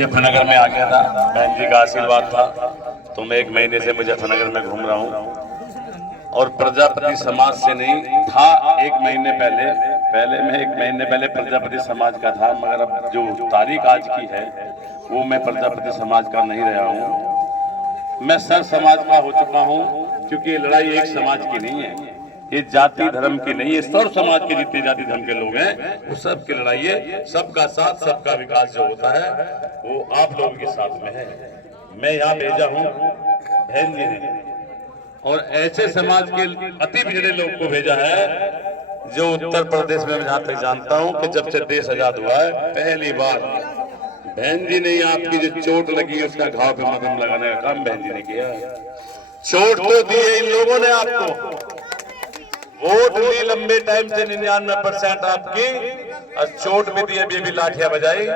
मुजफ्फरनगर में आ गया था, बहन जी का आशीर्वाद था, तो मैं 1 महीने से मुजफ्फरनगर में घूम रहा हूँ। और प्रजापति समाज से नहीं था 1 महीने पहले मैं 1 महीने पहले प्रजापति समाज का था, मगर अब जो तारीख आज की है वो मैं प्रजापति समाज का नहीं रहा हूँ, मैं सर समाज का हो चुका हूँ। क्योंकि ये लड़ाई एक समाज की नहीं है, ये जाति धर्म की नहीं है, सर्व समाज के जितने जाति धर्म के लोग हैं वो सब की लड़ाई है। सबका साथ सबका विकास जो होता है वो आप लोगों के साथ में है। मैं यहाँ भेजा हूँ बहन जी ने, और ऐसे समाज के अति पिछड़े लोग को भेजा है जो उत्तर प्रदेश में, जहाँ तक जानता हूँ कि जब से देश आजाद हुआ है पहली बार बहन जी ने आपकी जो चोट लगी है उसका घाव पे मलहम लगाने का काम बहन जी ने किया। चोट तो दी है इन लोगों ने आपको, वोट ली लंबे टाइम से 99% आपकी, और चोट भी दी, अभी लाठियां बजाई।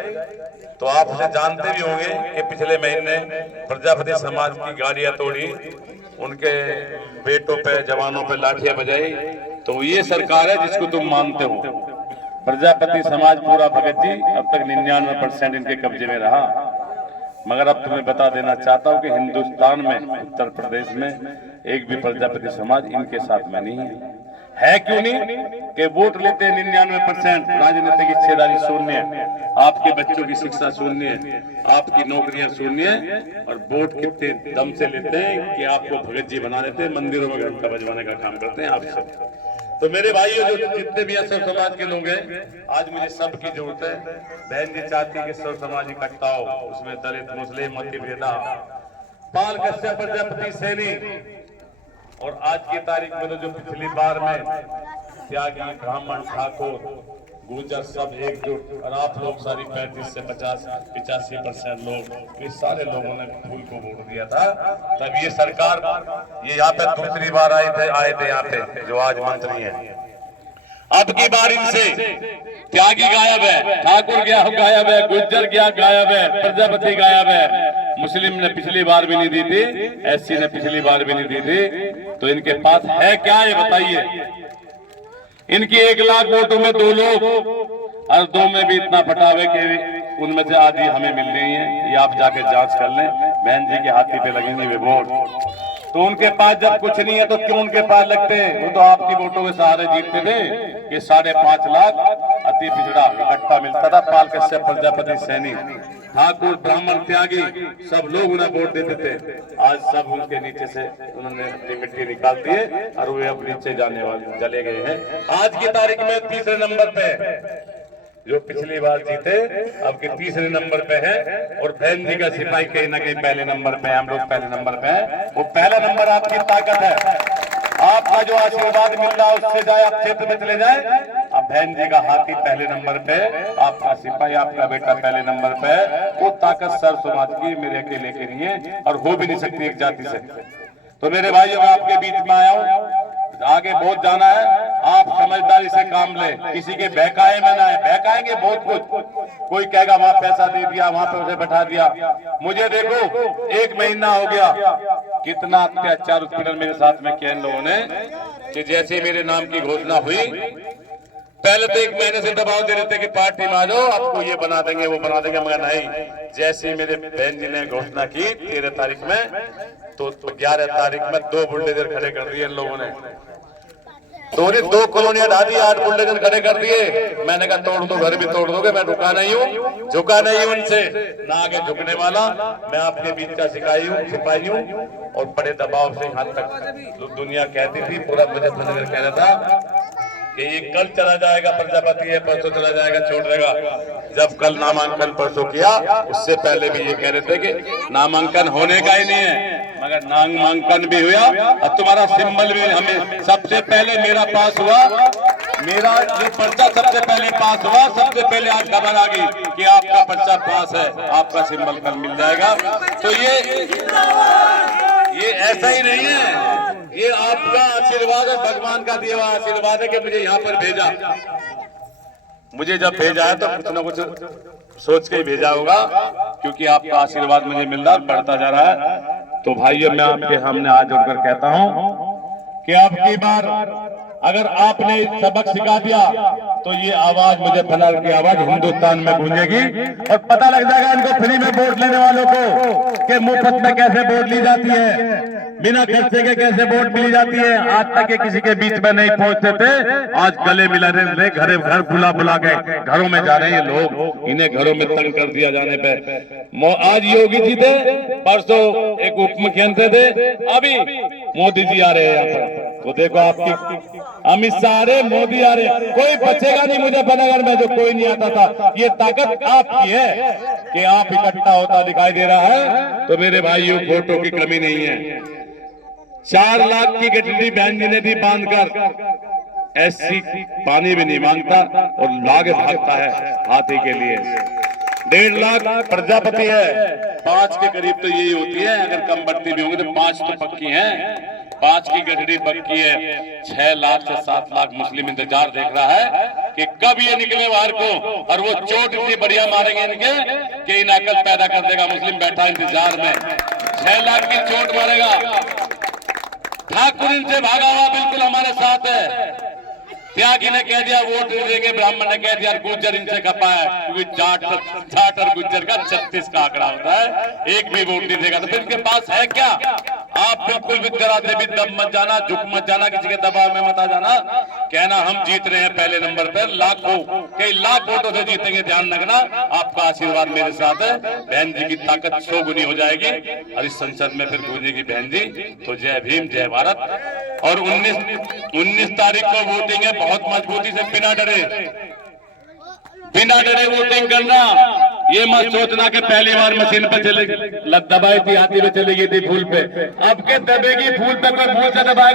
तो आप उसे जानते भी होंगे कि पिछले महीने प्रजापति समाज की गाड़ियां तोड़ी, उनके बेटों पे जवानों पे लाठियां बजाई। तो ये सरकार है जिसको तुम मानते हो। प्रजापति समाज पूरा भगत जी अब तक 99% इनके कब्जे में रहा, मगर अब तुम्हें बता देना चाहता हूं कि हिंदुस्तान में उत्तर प्रदेश में एक भी प्रजापति समाज इनके साथ में नहीं है। क्यों नहीं? कि वोट लेते हैं 99%, राजनीतिक हिस्सेदारी शून्य, आपके बच्चों की शिक्षा शून्य, आपकी नौकरियां शून्य, और वोट कितने दम से लेते हैं कि आपको भगत जी बना देते हैं, मंदिरों में घंटा बजवाने का काम करते हैं आप सब। तो मेरे भाइयों जो जितने भी सब समाज के लोग हैं, आज मुझे सबकी जरूरत है। बहन जी चाहती है कि सब समाज इकट्ठा हो, उसमें दलित मुस्लिम मत भेदा, पाल कश्यप प्रजापति सैनी, और आज की तारीख में तो जो पिछली बार में त्यागी ब्राह्मण ठाकुर गुर्जर सब एकजुट, और आप लोग सारी 35 से 85% लोग, ये सारे लोगों ने फूल को वोट दिया था। तब ये सरकार, ये यहाँ पे दूसरी बार आए थे यहाँ पे जो आज मंत्री है। अब की बार इनसे त्यागी गायब है, ठाकुर गया गायब है, गुर्जर गया गायब है, प्रजापति गायब है। मुस्लिम ने पिछली बार भी नहीं दी थी, एससी ने पिछली बार भी नहीं दी थी। तो इनके पास है क्या ये बताइए? इनकी 1 लाख वोटों में 2 लोग, और 2 में भी इतना पटावे कि उनमें से आधी हमें मिल रही है। ये आप जाके जांच कर लें, बहन जी के हाथी पे लगेंगे वे वोट। तो उनके पास जब कुछ नहीं है तो क्यों उनके पास लगते हैं? वो तो आपकी वोटों के सहारे जीतते थे कि 5.5 लाख अति पिछड़ा इकट्ठा मिलता था। पाल कश्यप प्रजापति सैनी ठाकुर ब्राह्मण त्यागी सब लोग उन्हें वोट देते थे। आज सब उनके नीचे से उन्होंने अपनी मिट्टी निकाल दी है और वे अब नीचे जाने वाले चले गए हैं। आज की तारीख में 3रे नंबर पे, जो पिछली बार जीते अब के 3रे नंबर पे है, और बहन जी का सिपाही कहीं ना कहीं पहले नंबर पे है, हम लोग पहले नंबर पे है। वो पहला नंबर आपकी ताकत है, आपका जो आशीर्वाद मिल रहा है उससे जाए आप क्षेत्र में चले जाए। अब बहन जी का हाथी पहले नंबर पे, आपका सिपाही आपका बेटा पहले नंबर पे है। वो ताकत सर्व समाज की, मेरे अकेले की नहीं है और हो भी नहीं सकती एक जाति से। तो मेरे भाइयों मैं आपके बीच में आया हूँ, आगे बहुत जाना है, आप समझदारी से काम ले, किसी के बहकाए में ना है। बहकाएंगे बहुत कुछ, कोई कहेगा वहां पैसा दे दिया, वहां पे उसे बैठा दिया। मुझे देखो 1 महीना हो गया, कितना अत्याचार उत्पीड़न मेरे साथ में किया इन लोगों ने, कि जैसे मेरे नाम की घोषणा हुई पहले तो 1 महीने से दबाव दे रहे थे कि पार्टी में आ जाओ, आपको ये बना देंगे वो बना देंगे, मगर नहीं। जैसे मेरे बहन जी ने घोषणा की 13 तारीख में, तो 11 तारीख में 2 बुलडोजर खड़े कर दिए इन लोगों ने। तो 2 कॉलोनियां ढा दी, 8 बुलडोजर खड़े कर दिए। मैंने कहा तोड़ दो, घर भी तोड़ दोगे, मैं रुका नहीं हूँ, झुका नहीं हूँ उनसे, ना आगे झुकने वाला। मैं आपके बीच का सिपाही हूँ, और बड़े दबाव से यहाँ तक दुनिया कहती थी, पूरा मुजफ्फरनगर कह रहा था कि ये कल चला जाएगा, प्रजापति है परसों चला जाएगा, छोड़ देगा। जब कल नामांकन परसों किया, उससे पहले भी ये कह रहे थे कि नामांकन होने का ही नहीं है, मगर नामांकन भी हुआ और तुम्हारा सिंबल भी हमें सबसे पहले मेरा पास हुआ। मेरा ये पर्चा सबसे पहले पास हुआ, सबसे पहले आज खबर आ गई कि आपका पर्चा पास है, आपका सिंबल कल मिल जाएगा। तो ये ऐसा ही नहीं है, ये आपका आशीर्वाद है, भगवान का दिया हुआ आशीर्वाद है कि मुझे यहाँ पर भेजा। मुझे जब भेजा है तो कुछ ना कुछ सोच के ही भेजा होगा, क्योंकि आपका आशीर्वाद मुझे मिल रहा, बढ़ता जा रहा है। तो भाइयों मैं आपके सामने आज जुड़कर कहता हूँ कि अब की बार अगर आपने सबक सिखा दिया तो ये आवाज मुजफ्फरनगर की आवाज हिंदुस्तान में गूंजेगी और पता लग जाएगा इनको फ्री में वोट लेने वालों को कि मुफ्त में कैसे वोट ली जाती है, बिना खर्चे के कैसे वोट मिली जाती है। आज तक ये किसी के बीच में नहीं पहुंचते थे, आज गले मिला रहे, घरे घर बुला बुला के घरों में जा रहे हैं लोग, इन्हें घरों में तंग कर दिया जाने पे। आज योगी जी थे, परसों एक उप मुख्यमंत्री थे, अभी मोदी जी आ रहे हैं यहाँ पर। तो देखो आपकी अमित शाह आ रहे, मोदी आ रहे, कोई बचेगा नहीं मुजफ्फरनगर में जो कोई नहीं आता था। ये ताकत आपकी है कि आप इकट्ठा होता दिखाई दे रहा है। तो मेरे भाइयों वोटों की कमी नहीं है। 4 लाख की गठरी बहन जी ने दी बांधकर, एससी पानी भी नहीं मांगता और लागे भागता है हाथी के लिए। 1.5 लाख प्रजापति है, 5 के करीब तो यही होती है, अगर कम बढ़ती भी होंगी तो 5 तो पक्की हैं। 5 की गठरी पक्की है। 6 लाख से 7 लाख मुस्लिम इंतजार देख रहा है कि कब ये निकले बाहर को, और वो चोट इतनी बढ़िया मारेंगे इनके कि इन अकल पैदा कर देगा। मुस्लिम बैठा इंतजार में, 6 लाख की चोट मारेगा। ठाकुर इनसे भागा हुआ बिल्कुल हमारे साथ है। त्यागी ने कह दिया वोट नहीं देंगे, ब्राह्मण ने कह दिया गुर्जर इनसे खपा है, क्योंकि जाट और गुर्जर का 36 का आंकड़ा होता है, एक भी वोट नहीं देगा। तो फिर इनके पास है क्या? आप बिल्कुल भी कराते भी दब मत जाना, झुक मत जाना, किसी के दबाव में मत आ जाना, कहना हम जीत रहे हैं पहले नंबर पर, लाखों कई लाख वोटों से जीतेंगे। ध्यान रखना, आपका आशीर्वाद मेरे साथ है। बहन जी की ताकत 100 गुनी हो जाएगी और इस संसद में फिर गूंजेगी बहन जी। तो जय भीम, जय भारत। और 19 तारीख को वोटिंग है, बहुत मजबूती से, बिना डरे वोटिंग करना। ये मत सोचना कि पहली बार मशीन पे चलेगी, दबाई थी हाथी पे चली गई थी फूल पे, अब के दबेगी फूल पे, कोई फूल से दबाएगा